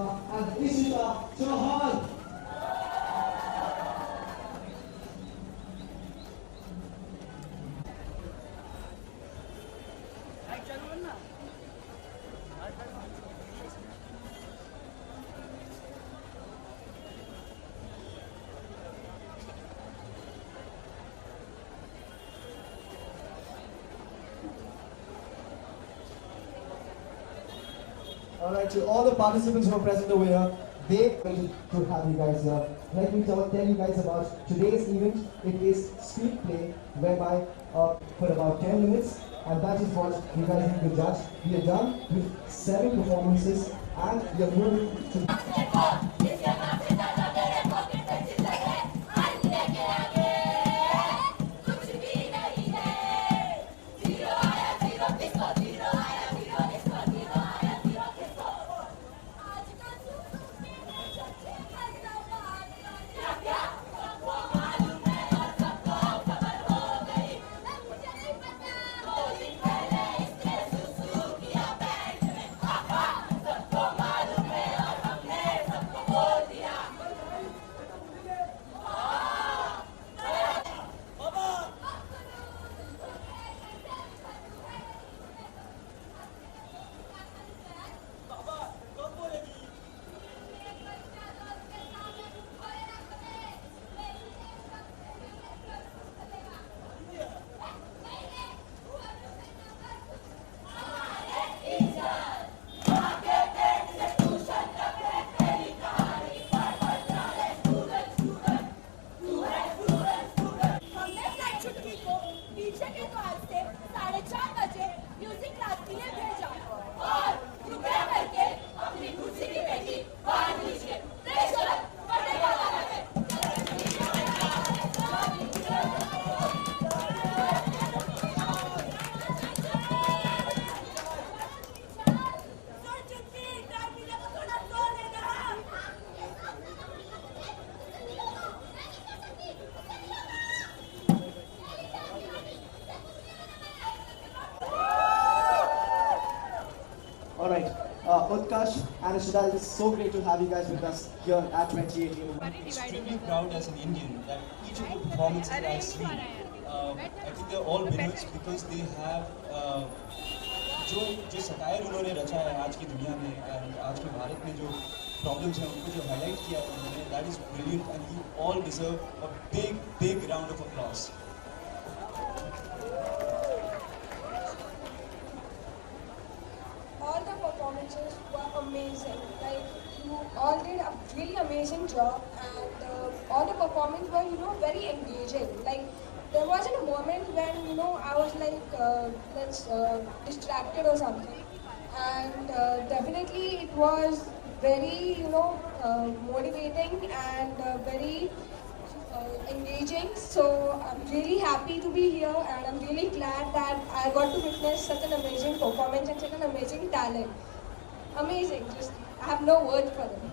Sharma and Ishita Chauhan. Alright, to all the participants who are present over here, they wanted to have you guys here. Let me tell you guys about today's event. It is speed play, whereby for about 10 minutes, and that is what you guys need to judge. We are done with 7 performances, and we are moving to Alright, Utkarsh and Ishita, it is so great to have you guys with us here at 2018. I'm extremely proud as an Indian that each of the performances I've seen, I think they're all winners because they have जो satire उन्होंने रचा है आज की दुनिया में and आज के भारत में जो प्रॉब्लम्स हैं उनको जो हाईलाइट किया है उन्होंने, that is brilliant and you all deserve a big round of applause. All the performances were amazing. Like, you all did a really amazing job, and all the performances were, very engaging. Like, there wasn't a moment when, I was like, distracted or something. And definitely it was very, motivating and very engaging. So I'm really happy to be here, and I'm really glad that I got to witness such an amazing performance and such an amazing talent. Amazing, just I have no words for them.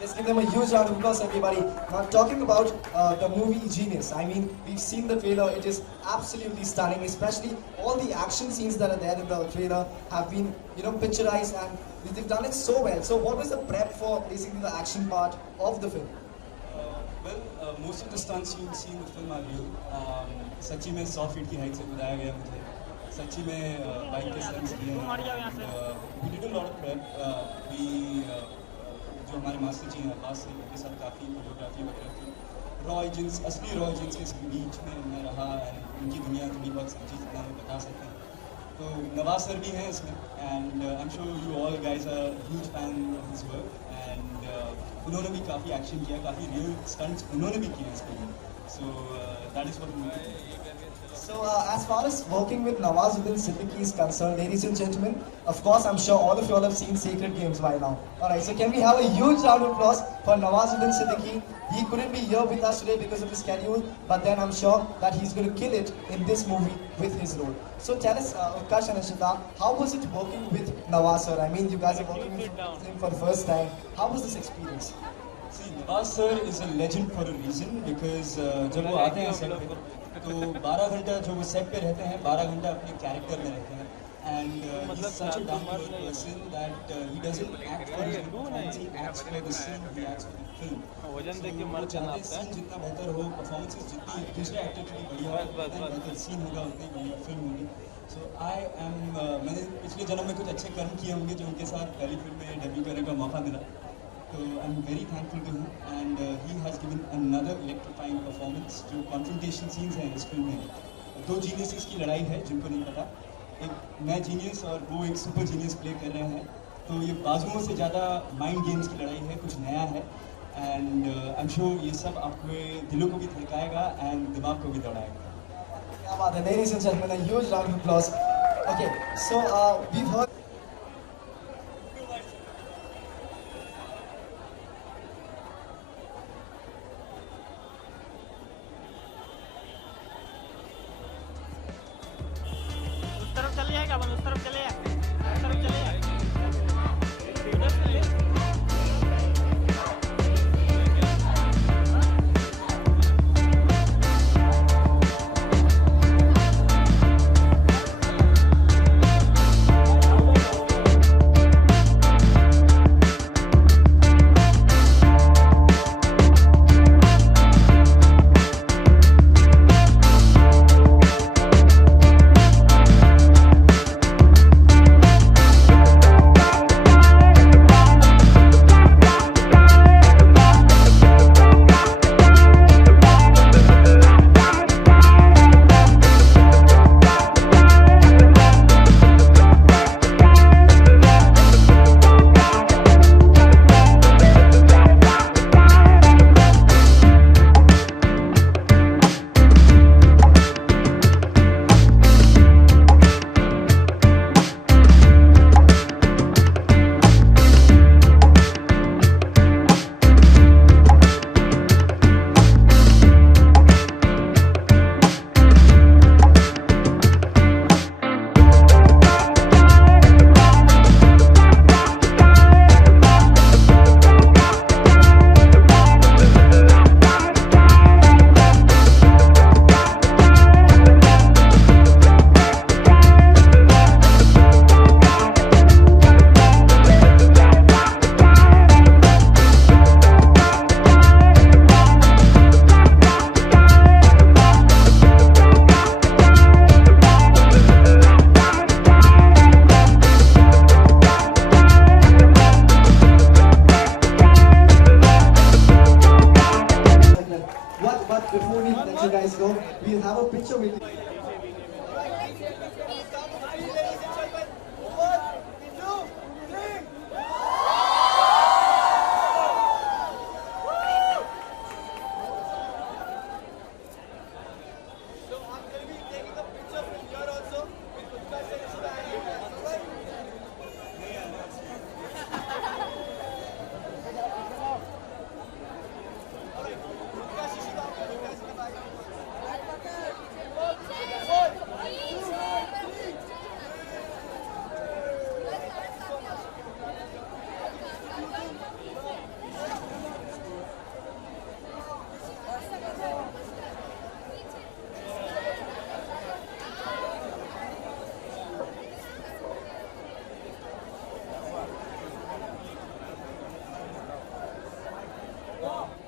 Let's give them a huge round of applause, everybody. Now, talking about the movie Genius, I mean, we've seen the trailer. It is absolutely stunning, especially all the action scenes that are there in the trailer have been, picturized, and they've done it so well. So, what was the prep for basically the action part of the film? Most of the stunts you will see in the film are real. सच्ची में 100 feet की height से कूदाया गया मुझे. सच्ची में bike के stunts किए हैं. We did a lot of prep. जो हमारे मास्टर जी हैं अब्बास से उनके साथ काफ़ी कोरियोग्राफी वगैरह की. रॉ एजेंट्स, असली रॉ एजेंट्स के बीच में मैं रहा एंड उनकी दुनिया थोड़ी बहुत समझी जितना मैं बता सकते हैं. तो नवाज सर भी हैं इसमें and I am sure you all guys are huge fan of his work and उन्होंने भी काफ़ी एक्शन किया, काफ़ी रियल स्टंट्स उन्होंने भी किए इसके लिए. So that is what. So, as far as working with Nawazuddin Siddiqui is concerned, ladies and gentlemen, of course, I'm sure all of you all have seen Sacred Games by now. Alright, so can we have a huge round of applause for Nawazuddin Siddiqui? He couldn't be here with us today because of his schedule, but then I'm sure that he's going to kill it in this movie with his role. So tell us, Utkarsh and Ishita, how was it working with Nawaz sir? I mean, you guys are working with him for the first time. How was this experience? See, Nawaz sir is a legend for a reason because जब वो आते हैं set पे तो 12 घंटा जो वो set पे रहते हैं 12 घंटा अपने कैरेक्टर में रहते हैं and he's such a down-to-earth person that he doesn't act for his own performance, he acts for the scene, he acts for the film. वजन देख के वो मर चाहते जाना हैं सीन जितना बेहतर हो, परफॉर्मेंसेस जितनी दूसरे एक्टर की बढ़िया हो, उतना बेहतर सीन होगा, उतनी बढ़िया फिल्म होगी. सो आई एम मैंने पिछले जन्म में कुछ अच्छे कर्म किए होंगे जो उनके साथ पहली फिल्म में डेब्यू करने का मौका मिला. तो I am very thankful to him and he has given another electrifying performance. जो कॉन्फ्रंटेशन सीन्स हैं इस फिल्म में, दो जीनियसेस की लड़ाई है जिनको नहीं पता. एक मैं जीनियस और वो एक सुपर जीनियस प्ले कर रहे हैं. तो ये बाजुओं से ज़्यादा माइंड गेम्स की लड़ाई है, कुछ नया है. एंड आई एम श्योर ये सब आपके दिलों को भी थकाएगा एंड दिमाग को भी दौड़ाएगा. क्या बात है, ladies and gentlemen, a huge round of applause. Okay, so we've heard. उस तरफ चले जाएगा, अपन उस तरफ चले जाए, उस तरफ चले जाए, उधर चले जाए. But before we let you guys go, we'll have a picture with you.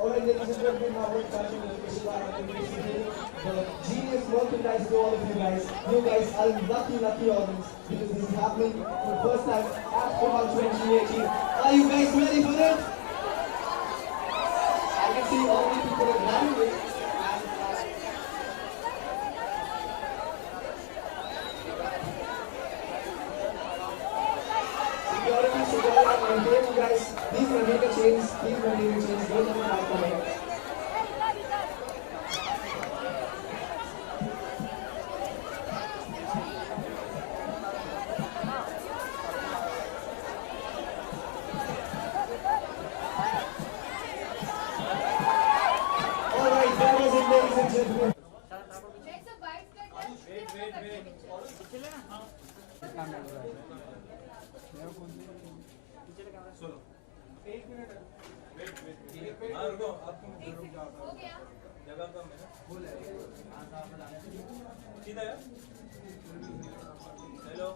Alright, ladies and gentlemen, now we're touching the genius work you guys do, all of you guys. You guys are lucky audience because this is happening for the first time at FIMA 2018. Are you guys ready for it? I can see all the people are running it. Security, and here you guys, please maintain the chains, don't let them back from here. Alright, that was it, ladies and gentlemen. Hello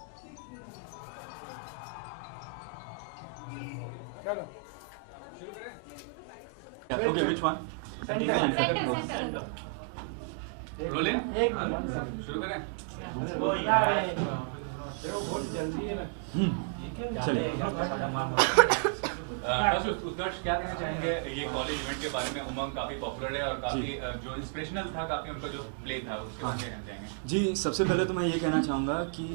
Okay, which one? Rolling शुरू करें। चलिए। बस उत्कर्ष क्या कहना चाहेंगे ये college event के बारे में? उमंग काफी पॉपुलर है और काफी जो इंस्पिरेशनल था, काफी उनका जो प्ले था उसके बारे में कहना चाहेंगे? जी, सबसे पहले तो मैं ये कहना चाहूँगा कि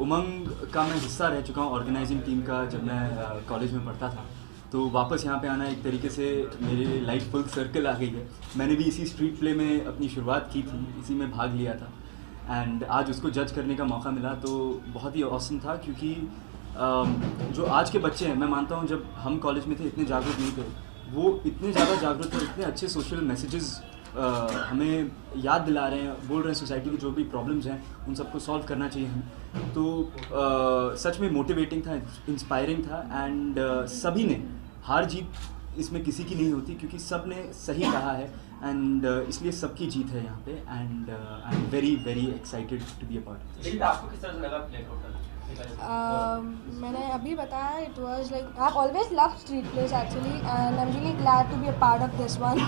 उमंग का मैं हिस्सा रह चुका हूँ ऑर्गेनाइजिंग टीम का जब मैं कॉलेज में पढ़ता था। तो वापस यहाँ पे आना एक तरीके से मेरी लाइफ फुल सर्कल आ गई है। मैंने भी इसी स्ट्रीट प्ले में अपनी शुरुआत की थी, इसी में भाग लिया था एंड आज उसको जज करने का मौका मिला तो बहुत ही ऑसम था। क्योंकि जो आज के बच्चे हैं, मैं मानता हूँ जब हम कॉलेज में थे इतने जागरूक नहीं थे, वो इतने ज़्यादा जागरूक थे, इतने अच्छे सोशल मैसेजेस हमें याद दिला रहे हैं, बोल रहे हैं सोसाइटी की जो भी प्रॉब्लम्स हैं उन सबको सॉल्व करना चाहिए हमें। तो सच में मोटिवेटिंग था, इंस्पायरिंग था एंड सभी ने, हार जीत इसमें किसी की नहीं होती क्योंकि सब ने सही कहा है एंड इसलिए सबकी जीत है यहाँ पे and I am very very excited to be a part. आपको किस तरह से लगा प्ले टोटल? मैंने अभी बताया, it was like I've always loved street plays actually, and I'm really glad to be a part of this one.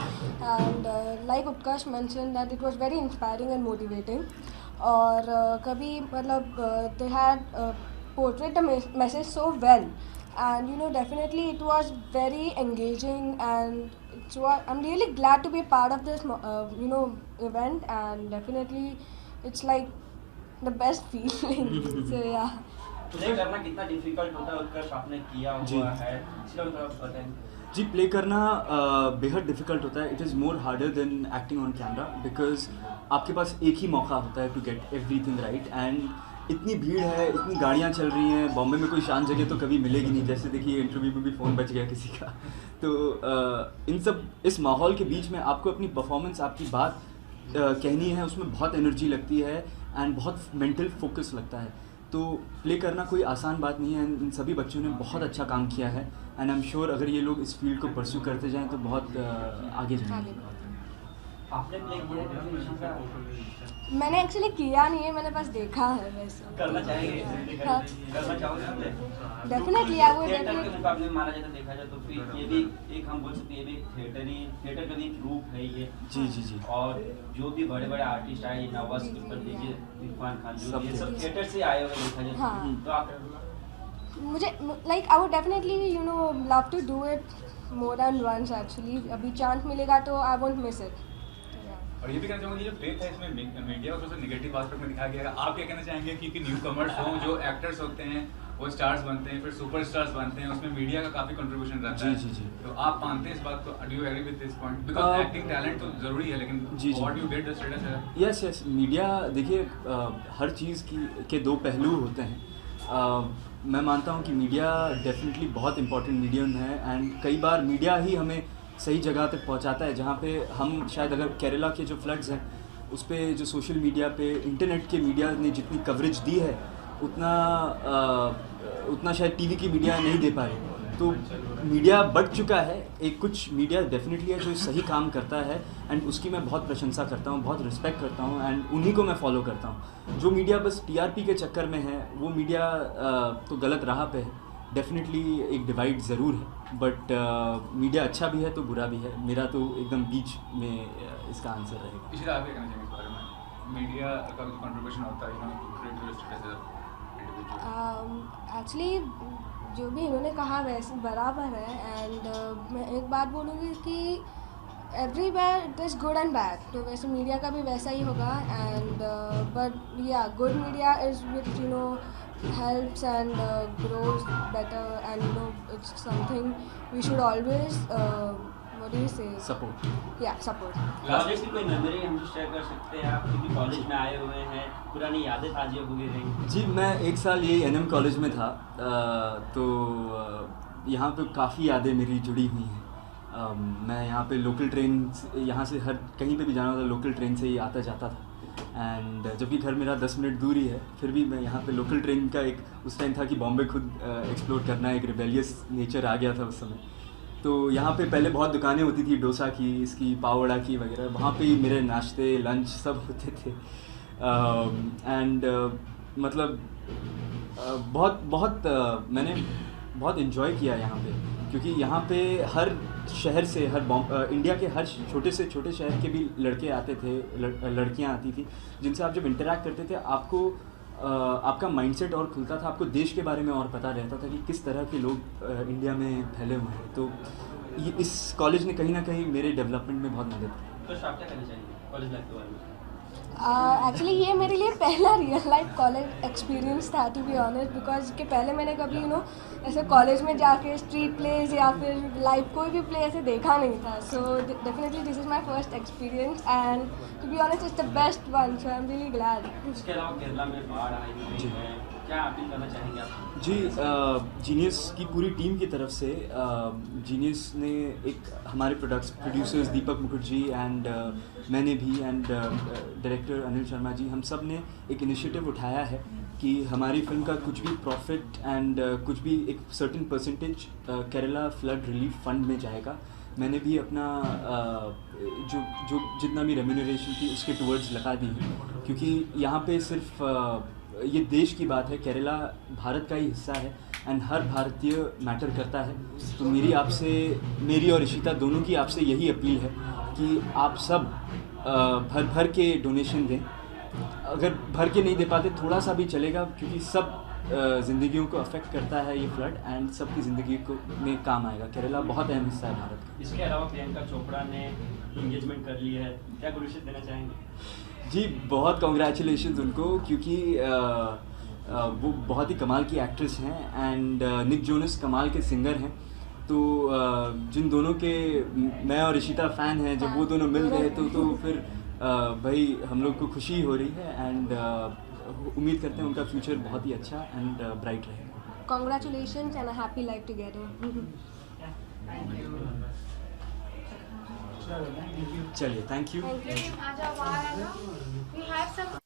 And like Utkarsh mentioned that it was very inspiring and motivating. और कभी मतलब they had portrayed the message so well, and you know definitely it was very engaging, and I'm really glad to be a part of this you know event, and definitely it's like the best feeling. So yeah. Play करना कितना difficult होता है उत्कर्ष, आपने किया हुआ है, इसलिए बताएं। जी, प्ले करना बेहद डिफ़िकल्ट होता है। It is more harder than acting on camera because आपके पास एक ही मौका होता है to get everything right and इतनी भीड़ है, इतनी गाड़ियाँ चल रही हैं। बॉम्बे में कोई शांत जगह तो कभी मिलेगी नहीं, जैसे देखिए इंटरव्यू में भी फ़ोन बच गया किसी का। तो इन सब इस माहौल के बीच में आपको अपनी परफॉर्मेंस, आपकी बात कहनी है, उसमें बहुत एनर्जी लगती है एंड बहुत मेंटल फोकस लगता है। तो प्ले करना कोई आसान बात नहीं है। इन सभी बच्चों ने बहुत अच्छा काम किया है एंड आई एम श्योर अगर ये लोग इस फील्ड को परस्यू करते जाएं तो बहुत आगे जाएंगे। आपने प्ले किया? मैंने एक्चुअली किया नहीं है, मैंने बस देखा है वैसे। करना चाहेंगे? हाँ। करना चाहोगे? Definitely I would. थिएटर के मुकाबले में माना जाए तो देखा जाए तो फिर ये भी एक हम बोल सकते हैं, ये भी थिएटर का भी एक रूप है ये। जी जी जी। और जो भी बड़े बड़े आर्टिस्ट आए, ये नवाज सिद्दीकी लीजिए, इरफान खान, जो ये सब थिएटर से आए हुए देखा जाए। हाँ। तो आप मुझे like I would definitely you know love to do it more than once actually. अभी चांस मिलेगा तो आई वोंट मिस इट। और ये भी कहना चाहूँगा, ये जो प्ले था इसमें मीडिया को थोड़ा सा नेगेटिव एस्पेक्ट में दिखाया गया है। आप क्या कहना चाहेंगे कि न्यू कमर्स हों, जो एक्टर्स होते हैं वो स्टार्स बनते हैं, फिर सुपर स्टार्स बनते हैं, उसमें मीडिया का काफ़ी कंट्रीब्यूशन रहता है। जी जी जी। तो आप मानते हैं इस बात को? Do you agree with this point? Because acting talent तो ज़रूरी है, लेकिन what you did the status है। यस यस, मीडिया देखिए हर चीज़ के दो पहलू होते हैं। मैं मानता हूँ कि मीडिया डेफिनेटली बहुत इंपॉर्टेंट मीडियम है एंड कई बार मीडिया ही हमें सही जगह तक पहुँचाता है जहाँ पे हम शायद, अगर केरला के जो फ्लड्स हैं उस पर जो सोशल मीडिया पे इंटरनेट के मीडिया ने जितनी कवरेज दी है उतना शायद टीवी की मीडिया नहीं दे पाए। तो मीडिया बढ़ चुका है, एक कुछ मीडिया डेफिनेटली है जो सही काम करता है एंड उसकी मैं बहुत प्रशंसा करता हूँ, बहुत रिस्पेक्ट करता हूँ एंड उन्हीं को मैं फॉलो करता हूँ। जो मीडिया बस टीआरपी के चक्कर में है वो मीडिया तो गलत राह पे है। डेफिनेटली एक डिवाइड ज़रूर है, बट मीडिया अच्छा भी है तो बुरा भी है। मेरा तो एकदम बीच में इसका आंसर रहेगा। इसी आप क्या कहना चाहेंगे इस बारे में? मीडिया का जो कंट्रीब्यूशन होता है, you know, to create your status as individual. Actually जो भी इन्होंने कहा वैसे बराबर है एंड मैं एक बात बोलूँगी कि everywhere it is good and bad, तो वैसे मीडिया का भी वैसा ही होगा एंड बट या good media is which you know helps and grows better, and you know it's something we should always what do you say, support. Yeah, support. College की कोई memory हम शेयर कर सकते हैं आप, क्योंकि कॉलेज में आए हुए हैं, पुरानी यादें ताज़ा हो गई? जी, मैं एक साल ये एनएम कॉलेज में था तो यहाँ पे काफ़ी यादें मेरी जुड़ी हुई हैं। मैं यहाँ पे लोकल ट्रेन, यहाँ से हर कहीं पे भी जाना होता लोकल ट्रेन से ही आता जाता था एंड जबकि घर मेरा 10 मिनट दूर ही है, फिर भी मैं यहाँ पे लोकल ट्रेन का एक उस टाइम था कि बॉम्बे खुद एक्सप्लोर करना, एक रिबेलियस नेचर आ गया था उस समय। तो यहाँ पे पहले बहुत दुकानें होती थी डोसा की, इसकी पाव वड़ा की वगैरह, वहाँ पे ही मेरे नाश्ते लंच सब होते थे एंड मतलब बहुत बहुत मैंने बहुत इन्जॉय किया यहाँ पे, क्योंकि यहाँ पे हर शहर से इंडिया के हर छोटे से छोटे शहर के भी लड़के आते थे, लड़कियाँ आती थी, जिनसे आप जब इंटरेक्ट करते थे आपको आपका माइंडसेट और खुलता था, आपको देश के बारे में और पता रहता था कि किस तरह के लोग इंडिया में फैले हुए हैं। तो इस कॉलेज ने कहीं ना कहीं मेरे डेवलपमेंट में बहुत मदद की। तो आप क्या कहना चाहेंगे कॉलेज लाइफ के बारे में? एक्चुअली ये मेरे लिए पहला रियल लाइफ कॉलेज एक्सपीरियंस था, टू बी ऑनेस्ट, बिकॉज के पहले मैंने कभी ऐसे कॉलेज में जाके स्ट्रीट प्लेज या फिर लाइव कोई भी प्ले ऐसे देखा नहीं था। So definitely this is my first experience and to be honest it's the best one, so I am really glad. इसके अलावा केरला में बाढ़ आई हुई है, क्या अपील करना चाहेंगे आप? जी, जीनियस की पूरी टीम की तरफ से जीनियस ने एक हमारे प्रोड्यूसर्स दीपक मुखर्जी एंड मैंने भी एंड डायरेक्टर अनिल शर्मा जी, हम सब ने एक इनिशिएटिव उठाया है कि हमारी फिल्म का कुछ भी प्रॉफिट एंड कुछ भी एक certain percentage Kerala flood relief fund में जाएगा। मैंने भी अपना जो जो जितना भी रेम्यूनरेशन थी उसके टुवर्ड्स लगा दी है, क्योंकि यहाँ पे सिर्फ ये देश की बात है, केरला भारत का ही हिस्सा है एंड हर भारतीय मैटर करता है। तो मेरी और इशिता दोनों की आपसे यही अपील है कि आप सब भर के डोनेशन दें। अगर भर के नहीं दे पाते थोड़ा सा भी चलेगा, क्योंकि सब ज़िंदगियों को अफेक्ट करता है ये फ्लड एंड सबकी ज़िंदगी को में काम आएगा। केरला बहुत अहम हिस्सा है भारत का। इसके अलावा प्रियंका चोपड़ा ने इंगेजमेंट कर ली है, क्या गुरुशित देना चाहेंगे? जी, बहुत कॉन्ग्रेचुलेशन उनको, क्योंकि वो बहुत ही कमाल की एक्ट्रेस हैं एंड निक जोनस कमाल के सिंगर हैं। तो जिन दोनों के मैं और इशिता फ़ैन हैं, जब वो दोनों मिल गए तो फिर भाई हम लोग को खुशी हो रही है एंड उम्मीद करते हैं उनका फ्यूचर बहुत ही अच्छा एंड ब्राइट रहेगा। Congratulations and a happy life together. चलिए, थैंक यू। Thank you. आजा बाहर आना। We have some